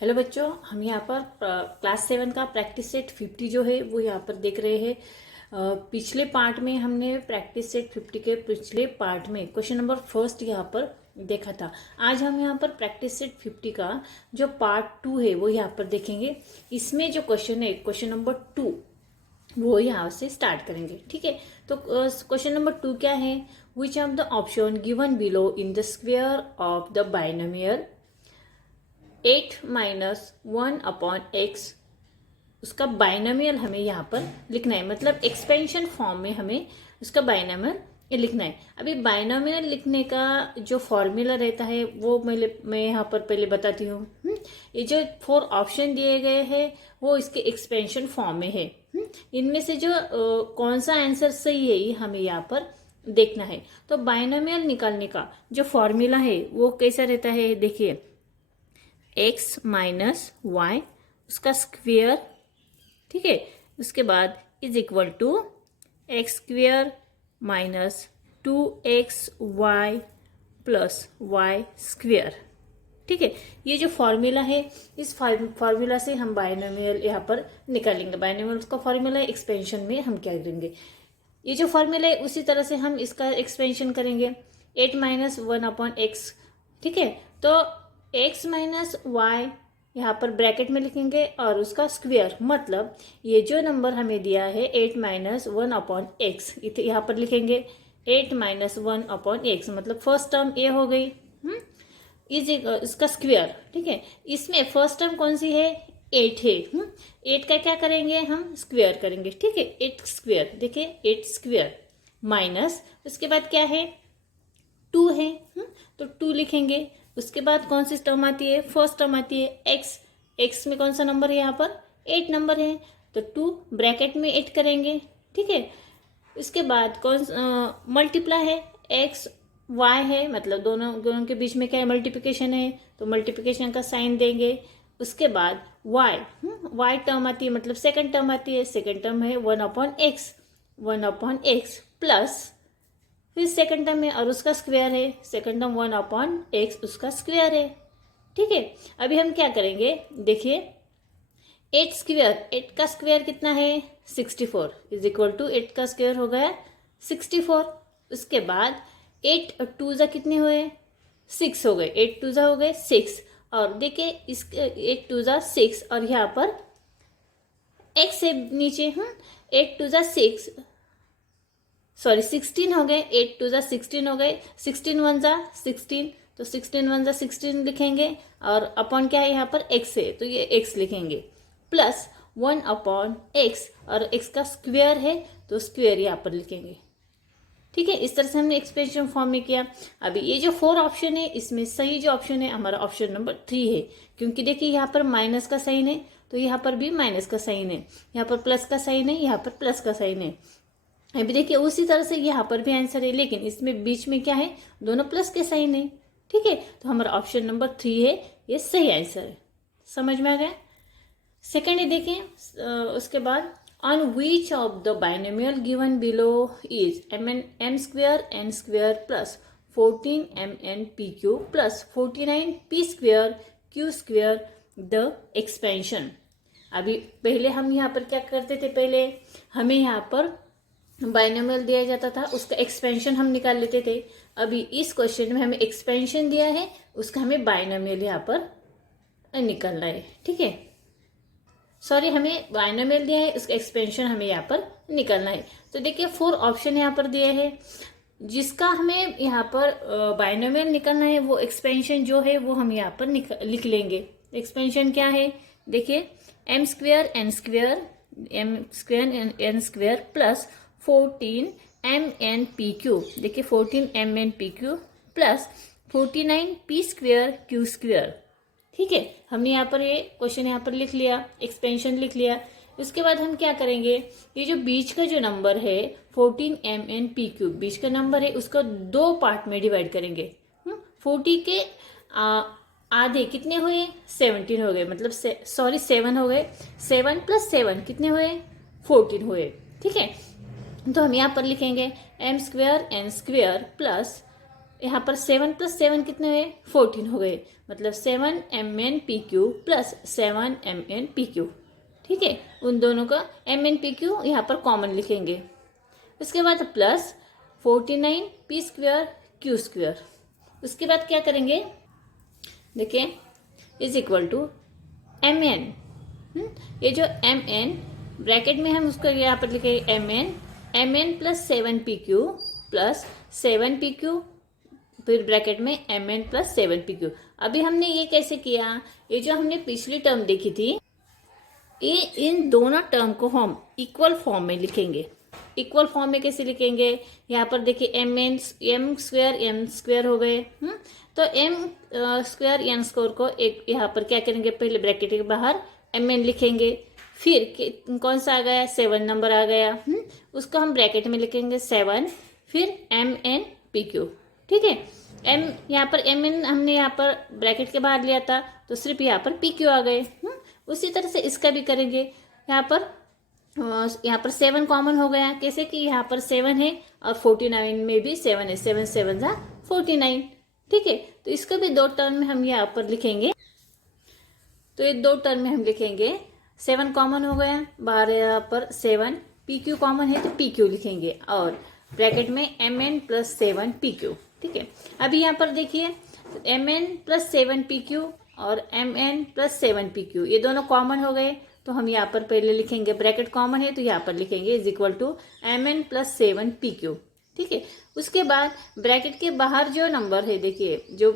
Hello बच्चों, हम यहाँ पर क्लास 7 का प्रैक्टिस सेट 50 जो है वो यहाँ पर देख रहे हैं। पिछले पार्ट में हमने प्रैक्टिस सेट 50 के पिछले पार्ट में क्वेश्चन नंबर फर्स्ट यहाँ पर देखा था। आज हम यहाँ पर प्रैक्टिस सेट 50 का जो पार्ट 2 है वो यहाँ पर देखेंगे। इसमें जो क्वेश्चन है क्वेश्चन नंबर 2 वो यहाँ से स्टार्ट करेंगे। ठीक है, तो क्वेश्चन नंबर 2 क्या है? Which of the option given below in the square of the binomial 8 minus 1/x, उसका बाइनोमियल हमें यहाँ पर लिखना है, मतलब एक्सपेंशन फॉर्म में हमें उसका बाइनोमियल लिखना है। अभी बाइनोमियल लिखने का जो फॉर्मूला रहता है वो मैं यहाँ पर पहले बताती हूँ। ये जो 4 ऑप्शन दिए गए हैं वो इसके एक्सपेंशन फॉर्म में है। इनमें से जो कौन सा आंसर सही है ये हमें यहाँ पर देखना है। तो बाइनोमियल निकालने का जो फॉर्मूला है वो कैसा रहता है, देखिए, x माइनस वाई उसका स्क्वेयर, ठीक है, उसके बाद is equal to x square minus 2xy plus y square. ठीक है, ये जो फॉर्मूला है इस फॉर्मूला से हम बाइनोमियल यहाँ पर निकालेंगे। बाइनोमियल का फॉर्मूला है, एक्सपेंशन में हम क्या करेंगे, ये जो फॉर्मूला है उसी तरह से हम इसका एक्सपेंशन करेंगे। 8 माइनस 1/x, ठीक है, तो x माइनस वाई यहाँ पर ब्रैकेट में लिखेंगे और उसका स्क्वेयर, मतलब ये जो नंबर हमें दिया है 8 माइनस 1/x यहाँ पर लिखेंगे। 8 माइनस 1/x मतलब फर्स्ट टर्म ये हो गई, इज इसका स्क्वेयर। ठीक है, इसमें फर्स्ट टर्म कौन सी है? 8 है। 8 का क्या करेंगे हम? स्क्वेयर करेंगे। ठीक है, 8 स्क्वेयर, देखिए 8 स्क्वेयर माइनस उसके बाद क्या है? 2 है, तो 2 लिखेंगे। उसके बाद कौन सी टर्म आती है? फर्स्ट टर्म आती है x। x में कौन सा नंबर है? यहाँ पर 8 नंबर है, तो 2 ब्रैकेट में 8 करेंगे। ठीक है, उसके बाद कौन मल्टीप्लाई है, x y है, मतलब दोनों के बीच में क्या है? मल्टीप्लिकेशन है, तो मल्टीप्लिकेशन का साइन देंगे। उसके बाद y टर्म आती है, मतलब सेकंड टर्म आती है। सेकंड टर्म है 1/x, 1/x प्लस फिर सेकंड टर्म है और उसका स्क्वायर है। सेकंड टर्म 1/x उसका स्क्वायर है। ठीक है, अभी हम क्या करेंगे, देखिए 8 स्क्वायर, 8 का स्क्वायर कितना है? 64 इज इक्वल टू 8 का स्क्वायर हो गया 64। उसके बाद 8 2 जा कितने हुए? 6 हो गए। 8 2 जा हो गए 6, और देखिए इस 8 2 जा 6 और यहाँ पर x है नीचे। 8 2 जा 6, सॉरी 16 हो गए। 8 2 जा 16 हो गए। 16 1 जा 16, तो 16 1 जा 16 लिखेंगे, और अपॉन क्या है? यहाँ पर x है, तो ये x लिखेंगे, प्लस 1/x, और x का स्क्वायर है तो स्क्वायर यहाँ पर लिखेंगे। ठीक है, इस तरह से हमने एक्सपेंशन फॉर्म में किया। अभी ये जो 4 ऑप्शन है इसमें सही जो ऑप्शन है हमारा ऑप्शन नंबर 3 है, क्योंकि देखिए यहाँ पर माइनस का साइन है तो यहाँ पर भी माइनस का साइन है, यहाँ पर प्लस का साइन है, यहाँ पर प्लस का साइन है। अभी देखिए उसी तरह से यहाँ पर भी आंसर है, लेकिन इसमें बीच में क्या है? दोनों प्लस के साइन है। ठीक है, तो हमारा ऑप्शन नंबर 3 है, ये सही आंसर है। समझ में आ गया? सेकंड है, देखिए उसके बाद on which of the binomial given below is m square n square plus 14mn pq plus 49 p square q square the expansion. अभी पहले हम यहाँ पर क्या करते थे? पहले हमें यहाँ पर बाइनोमियल दिया जाता था, उसका एक्सपेंशन हम निकाल लेते थे। अभी इस क्वेश्चन में हमें एक्सपेंशन दिया है, उसका हमें बाइनोमियल यहाँ पर निकालना है। ठीक है, सॉरी, हमें बाइनोमियल दिया है, उसका एक्सपेंशन हमें यहाँ पर निकालना है। तो देखिए 4 ऑप्शन यहाँ पर दिए हैं, जिसका हमें यहाँ पर बाइनोमियल निकालना है वो एक्सपेंशन जो है वो हम यहाँ पर लिख लेंगे। एक्सपेंशन क्या है? देखिए m square n square plus 14mn pq, देखिए 14mn pq plus 49 p square q square. ठीक है, हमने यहाँ पर ये क्वेश्चन यहाँ पर लिख लिया, एक्सपेंशन लिख लिया। उसके बाद हम क्या करेंगे, ये जो बीच का जो नंबर है 14mn pq बीच का नंबर है, उसको 2 पार्ट में डिवाइड करेंगे। 40 के आधे कितने हुए? 17 हो गए, मतलब सॉरी 7 हो गए। 7 प्लस 7 कितने हुए? 14 हुए। ठीक है, तो हम यहाँ पर लिखेंगे m square n square plus यहाँ पर 7 प्लस 7 कितने हुए, 14 हो गए, मतलब 7 MnPq प्लस 7 MnPq। ठीक है, उन दोनों का MnPq यहाँ पर कॉमन लिखेंगे। उसके बाद प्लस 49p² Q²। उसके बाद क्या करेंगे, देखिए इज इक्वल टू Mn। ये जो Mn ब्रैकेट में हम उसको यहाँ पर लिखे Mn plus 7pq plus 7pq, फिर ब्रैकेट में Mn प्लस 7pq। अभी हमने ये कैसे किया, ये जो हमने पिछली टर्म देखी थी, ये इन दोनों टर्म को हम इक्वल फॉर्म में लिखेंगे। इक्वल फॉर्म में कैसे लिखेंगे, यहाँ पर देखिए m² हो गए। तो m² को एक यहाँ पर क्या करेंगे, पहले ब्रैकेट के बाहर mn लिखेंगे, फिर कौन सा आ गया, 7 नंबर आ गया, उसको हम ब्रैकेट में लिखेंगे 7, फिर MnPq। ठीक है, यहाँ पर mn हमने यहाँ पर ब्रैकेट के बाहर लिया था, तो सिर्फ यहाँ पर pq आ गए। उसी तरह से इसका भी करेंगे। यहाँ पर 7 कॉमन हो गया, कैसे कि यहाँ पर 7 है और 49 में भी 7 है, 7 7 जा 49। ठीक है, तो इसको भी 2 टर्म में हम यहाँ पर लिखेंगे। तो ये 2 टर्म में हम लिखेंगे, 7 कॉमन हो गया, बाहर यहाँ पर 7, PQ कॉमन है तो PQ लिखेंगे और ब्रैकेट में Mn प्लस 7pq। ठीक है, अभी यहाँ पर देखिए Mn प्लस 7pq और Mn प्लस 7pq ये दोनों कॉमन हो गए, तो हम यहाँ पर पहले लिखेंगे, ब्रैकेट कॉमन है तो यहाँ पर लिखेंगे is equal to Mn plus 7pq। ठीक है, उसके बाद ब्रैकेट के बाहर जो नंबर है, देखिए जो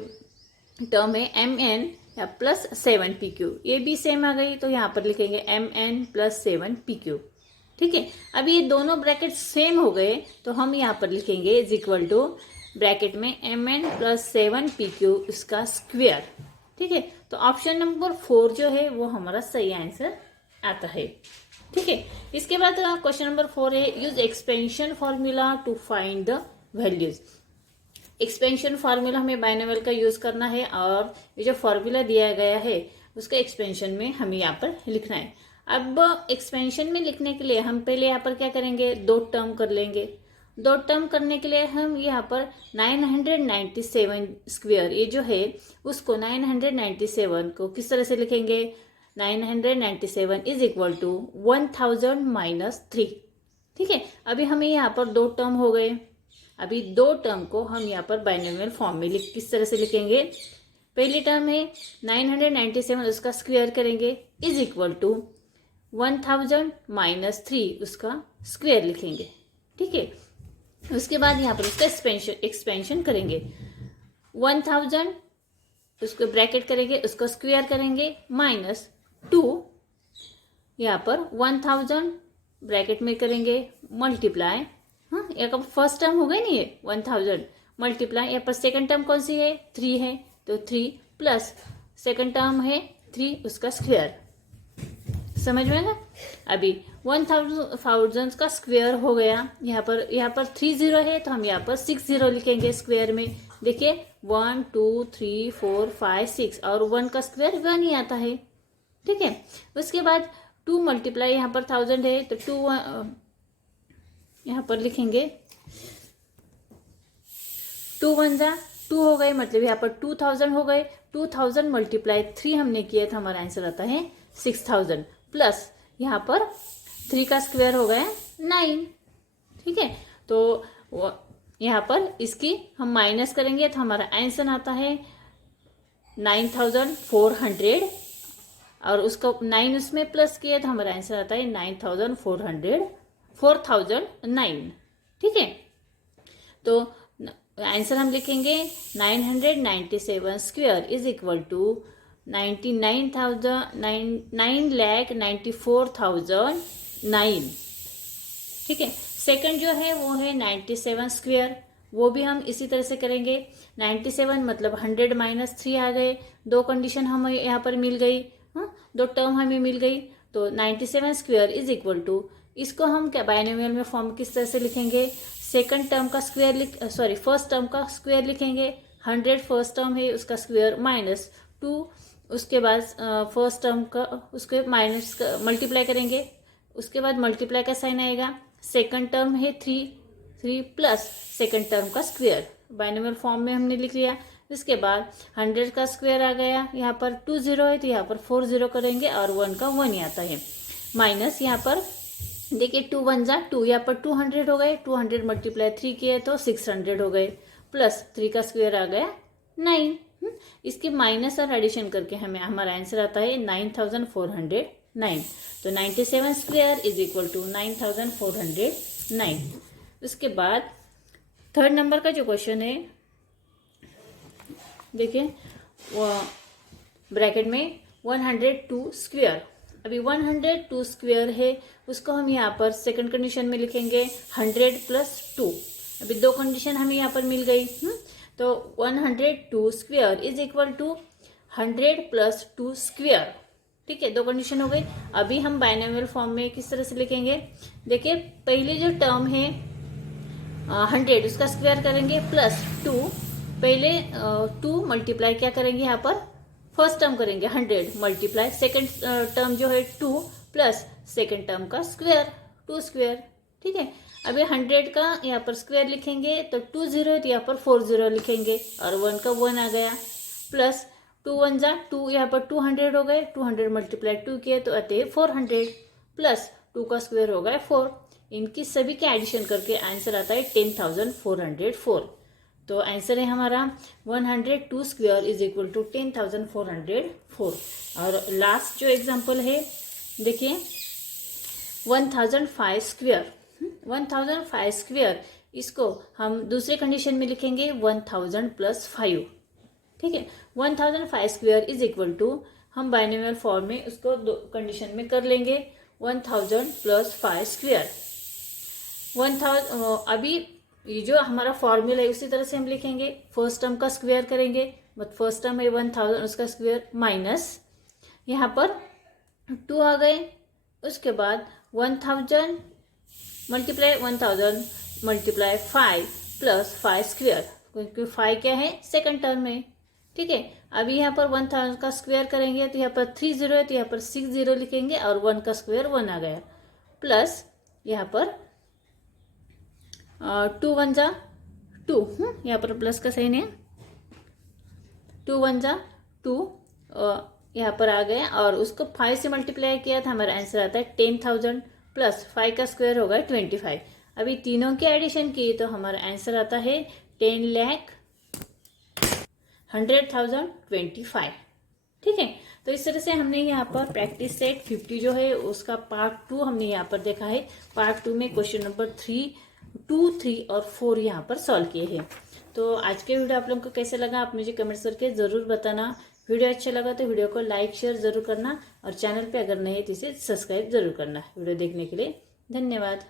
टर्म है Mn या प्लस 7pq, ये भी सेम आ गई, तो यहाँ पर लिखेंगे Mn प्लस 7pq। ठीक है, अभी ये दोनों ब्रैकेट सेम हो गए, तो हम यहाँ पर लिखेंगे इज इक्वल टू ब्रैकेट में Mn प्लस 7pq इसका स्क्वायर। ठीक है, तो ऑप्शन नंबर 4 जो है वो हमारा सही आंसर आता है। ठीक है, इसके बाद क्वेश्चन नंबर 4 है use expansion formula to find the values. Expansion formula हमें बाइनोमियल का यूज करना है और ये जो फॉर्मूला दिया गया है उसका एक्सपेंशन में हमें यहाँ पर लिखना है। अब एक्सपेंशन में लिखने के लिए हम पहले यहाँ पर क्या करेंगे, 2 टर्म कर लेंगे। 2 टर्म करने के लिए हम यहाँ पर 997² ये जो है उसको 997 को किस तरह से लिखेंगे, 997 इज इक्वल टू 1000 माइनस 3। ठीक है, अभी हमें यहाँ पर 2 टर्म हो गए। अभी 2 टर्म को हम यहाँ पर बाइनोमियल फॉर्म में किस तरह से लिखेंगे, पहली टर्म है 997 उसका स्क्वायर करेंगे इज इक्वल टू 1000 माइनस 3 उसका स्क्वायर लिखेंगे। ठीक है, उसके बाद यहाँ पर उसका एक्सपेंशन करेंगे, 1000 उसको ब्रैकेट करेंगे, उसको स्क्वायर करेंगे माइनस 2, यहाँ पर 1000 ब्रैकेट में करेंगे मल्टीप्लाई। हाँ, यहाँ का फर्स्ट टर्म हो गई नहीं है 1000 मल्टीप्लाई, यहाँ पर सेकंड टर्म कौन सी है, 3 है, तो 3 प्लस सेकंड टर्म है 3 उसका स्क्वायर। समझ में ना, अभी 1000 का स्क्वायर हो गया, यहाँ पर 30 है तो हम यहाँ पर 60 लिखेंगे स्क्वायर में। देखिए 1 2 3 4 5 6 और 1 का स्क्वायर 1 ही आता है। ठीक है, उसके बाद 2 मल्टीप्लाई, यहाँ पर 1000 है तो 2 यहाँ पर लिखेंगे 2 1 जा 2 हो गए, मतलब यहाँ पर 2000 हो गए। 2000 मल्टीप्लाई 3 हमने किया था, हमारा आंसर आता है 6000 प्लस यहाँ पर 3 का स्क्वायर हो गया 9। ठीक है, तो यहाँ पर इसकी हम माइनस करेंगे तो हमारा आंसर आता है 9400 और उसका 9 उसमें प्लस किया तो हमारा आंसर आता है 4009। ठीक है, तो आंसर हम लिखेंगे 997 स्क्वायर इज इक्वल टू 9,94,009। ठीक है, सेकंड जो है वो है 97 स्क्वायर, वो भी हम इसी तरह से करेंगे। 97 मतलब 100 माइनस 3 आ गए, 2 कंडीशन हमें यहाँ पर मिल गई, 2 टर्म हमें मिल गई, तो 97 स्क्वायर इज इक्वल टू, इसको हम क्या बाइनोमियल में फॉर्म किस तरह से लिखेंगे, सेकंड टर्म का स्क्वायर फर्स्ट टर्म का स्क्वायर लिखेंगे, 100 फर्स्ट टर्म है उसका स्क्वायर माइनस 2 उसके बाद फर्स्ट टर्म का उसके माइनस मल्टीप्लाई करेंगे, उसके बाद मल्टीप्लाई का साइन आएगा, सेकंड टर्म है 3 प्लस सेकंड टर्म का स्क्वायर बाइनोमियल फॉर्म में हमने लिख लिया। इसके बाद 100 का स्क्वायर आ गया, यहाँ पर 2 0 है तो यहाँ पर 4 0 करेंगे और 1 का 1 ही आता है। माइनस यहाँ पर देखिए 2 1 जा 2, यहाँ पर 200 हो गए, 200 मल्टीप्लाई 3 किए तो 600 हो गए, प्लस 3 का स्क्वायर आ गया 9। इसके माइनस और एडिशन करके हमें हमारा आंसर आता है 9409। तो 97 स्क्वायर इज इक्वल टू 9409। उसके बाद थर्ड नंबर का जो क्वेश्चन है, देखिए ब्रैकेट में 102 स्क्वायर। अभी 102 स्क्वायर है, उसको हम यहाँ पर सेकंड कंडीशन में लिखेंगे 100 प्लस 2। अभी दो कंडीशन हमें यहाँ पर मिल गई। तो 102 square is equal to 100 plus 2 square. ठीक है, दो कंडीशन हो गई। अभी हम बाइनोमियल फॉर्म में किस तरह से लिखेंगे, देखिए पहले जो टर्म है 100 उसका स्क्वायर करेंगे प्लस 2, पहले 2 मल्टीप्लाई क्या करेंगे यहाँ पर फर्स्ट टर्म करेंगे 100 मल्टीप्लाई सेकेंड टर्म जो है 2 प्लस सेकेंड टर्म का स्क्वायर 2 स्क्वायर। ठीक है, अभी 100 का यहाँ पर स्क्वायर लिखेंगे तो 2 0 है तो यहाँ पर 4 0 लिखेंगे और 1 का 1 आ गया, प्लस 2 1 जा 2, यहाँ पर 200 हो गए, 200 मल्टीप्लाई 2 किए तो आते हैं 400, प्लस 2 का स्क्वायर हो गया 4। इनकी सभी के एडिशन करके आंसर आता है 10,404। तो आंसर है हमारा 102 स्क्वायर इज इक्वल टू 10,404। और लास्ट जो एग्जांपल है देखिए 1005 स्क्वायर। 1005 स्क्वायर, इसको हम दूसरे कंडीशन में लिखेंगे 1000 प्लस 5। ठीक है, 1005 स्क्वायर इज इक्वल टू, हम बाइनोमियल फॉर्म में उसको दो कंडीशन में कर लेंगे 1000 प्लस 5 स्क्वायर। 1000 अभी ये जो हमारा फॉर्मूला है उसी तरह से हम लिखेंगे, फर्स्ट टर्म का स्क्वायर करेंगे, मतलब फर्स्ट टर्म है 1000 उसका स्क्वायर माइनस यहाँ पर 2 आ गए, उसके बाद 1000 मल्टीप्लाई 5 प्लस 5 स्क्वायर, क्योंकि 5 क्या है सेकंड टर्म में। ठीक है, अभी यहाँ पर 1000 का स्क्वायर करेंगे तो यहाँ पर 3 0 है तो यहाँ पर 6 0 लिखेंगे और 1 का स्क्वायर 1 आ गया, प्लस यहाँ पर 2 1 जा 2, यहाँ पर प्लस का साइन है, 2 1 जा 2 यहाँ पर आ गया और उसको 5 से मल्टीप्लाई किया था, हमारा आंसर आता है 10,000 प्लस 5 का स्क्वायर होगा 25। अभी तीनों की एडिशन की तो हमारा आंसर आता है 10,100,025। ठीक है, तो इस तरह से हमने यहाँ पर प्रैक्टिस सेट 50 जो है उसका पार्ट 2 हमने यहाँ पर देखा है। पार्ट 2 में क्वेश्चन नंबर 3, 2, 3 और 4 यहाँ पर सॉल्व किए हैं। तो आज के वीडियो आप लोगों को कैसे लगा आप मुझे कमेंट्स करके ज़रूर बताना। वीडियो अच्छा लगा तो वीडियो को लाइक शेयर ज़रूर करना और चैनल पे अगर नए तो इसे सब्सक्राइब ज़रूर करना। वीडियो देखने के लिए धन्यवाद।